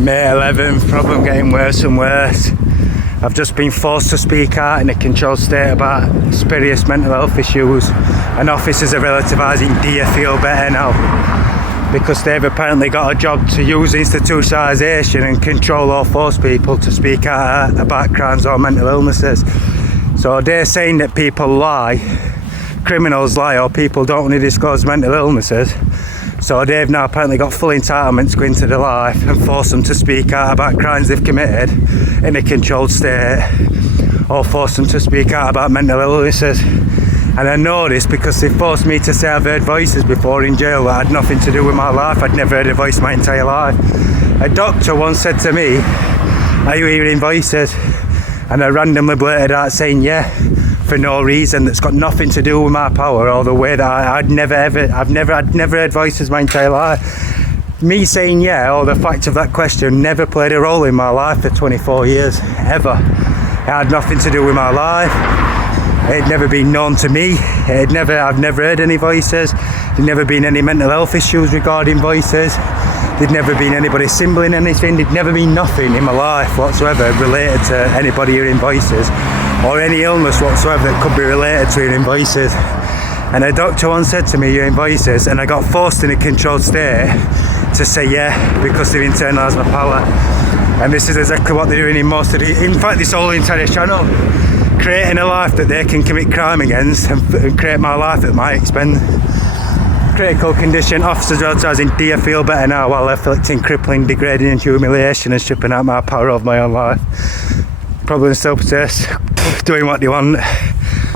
May 11th, problem getting worse and worse. I've just been forced to speak out in a controlled state about serious mental health issues, and officers are relativising, do you feel better now? Because they've apparently got a job to use institutionalisation and control or force people to speak out about crimes or mental illnesses. So they're saying that people lie, criminals lie, or people don't want to disclose mental illnesses. So they've now apparently got full entitlement to go into their life and force them to speak out about crimes they've committed in a controlled state, or force them to speak out about mental illnesses. And I know this because they forced me to say I've heard voices before in jail that had nothing to do with my life. I'd never heard a voice my entire life. A doctor once said to me, "Are you hearing voices?" And I randomly blurted out saying yeah, for no reason that's got nothing to do with my power or the way that I'd never heard voices my entire life. Me saying yeah, or the fact of that question, never played a role in my life for 24 years, ever. It had nothing to do with my life. It had never been known to me. I've never heard any voices. There'd never been any mental health issues regarding voices. There'd never been anybody symboling anything. There'd never been nothing in my life whatsoever related to anybody hearing voices, or any illness whatsoever that could be related to hearing voices. And a doctor once said to me, "You're hearing voices," and I got forced in a controlled state to say yeah, because they've internalised my power. And this is exactly what they're doing in most of the, in fact this whole entire channel, creating a life that they can commit crime against and create my life at my expense. Critical condition, officers advertising, "Do you feel better now?" while inflicting crippling, degrading and humiliation and stripping out my power of my own life. Problem still persists, doing what they want.